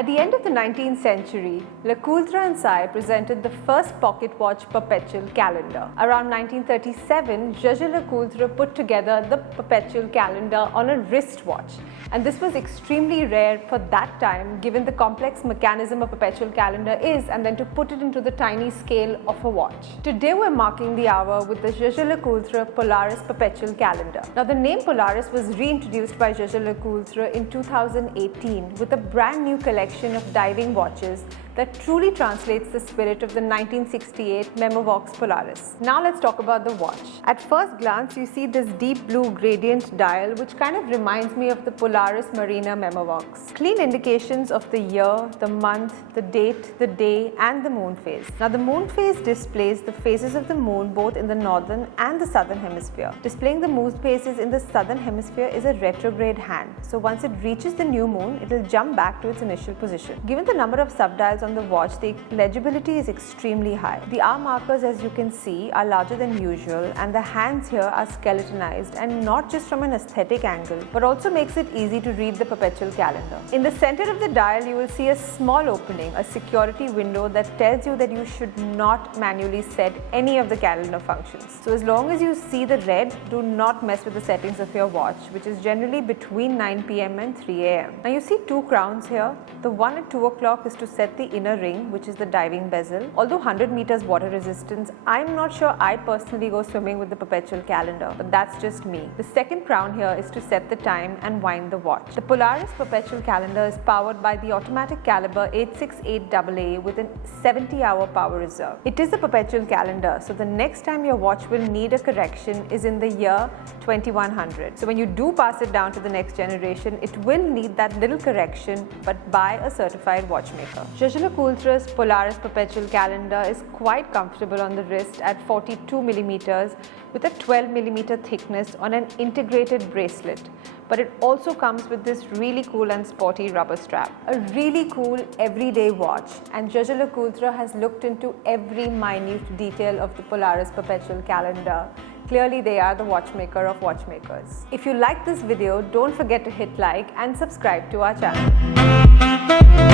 At the end of the 19th century, LeCoultre and Say presented the first pocket watch perpetual calendar. Around 1937, Jaeger LeCoultre put together the perpetual calendar on a wristwatch, and this was extremely rare for that time given the complex mechanism a perpetual calendar is, and then to put it into the tiny scale of a watch. Today we're marking the hour with the Jaeger LeCoultre Polaris Perpetual Calendar. Now the name Polaris was reintroduced by Jaeger LeCoultre in 2018 with a brand new collection of diving watches that truly translates the spirit of the 1968 Memovox Polaris. Now let's talk about the watch. At first glance, you see this deep blue gradient dial which kind of reminds me of the Polaris Marina Memovox. Clean indications of the year, the month, the date, the day and the moon phase. Now the moon phase displays the phases of the moon both in the northern and the southern hemisphere. Displaying the moon phases in the southern hemisphere is a retrograde hand. So once it reaches the new moon, it will jump back to its initial position. Given the number of subdials on the watch, the legibility is extremely high. The hour markers, as you can see, are larger than usual, and the hands here are skeletonized, and not just from an aesthetic angle, but also makes it easy to read the perpetual calendar. In the center of the dial, you will see a small opening, a security window that tells you that you should not manually set any of the calendar functions. So as long as you see the red, do not mess with the settings of your watch, which is generally between 9 p.m. and 3 a.m. Now you see two crowns here. The one at 2 o'clock is to set the inner ring, which is the diving bezel. Although 100 meters water resistance, I'm not sure I personally go swimming with the perpetual calendar, but that's just me. The second crown here is to set the time and wind the watch. The Polaris Perpetual Calendar is powered by the automatic caliber 868AA with a 70-hour power reserve. It is a perpetual calendar, so the next time your watch will need a correction is in the year 2100. So when you do pass it down to the next generation, it will need that little correction, but by a certified watchmaker. Jaeger LeCoultre's Polaris Perpetual Calendar is quite comfortable on the wrist at 42 millimeters with a 12 millimeter thickness on an integrated bracelet. But it also comes with this really cool and sporty rubber strap. A really cool everyday watch, and Jaeger LeCoultre has looked into every minute detail of the Polaris Perpetual Calendar. Clearly, they are the watchmaker of watchmakers. If you like this video, don't forget to hit like and subscribe to our channel.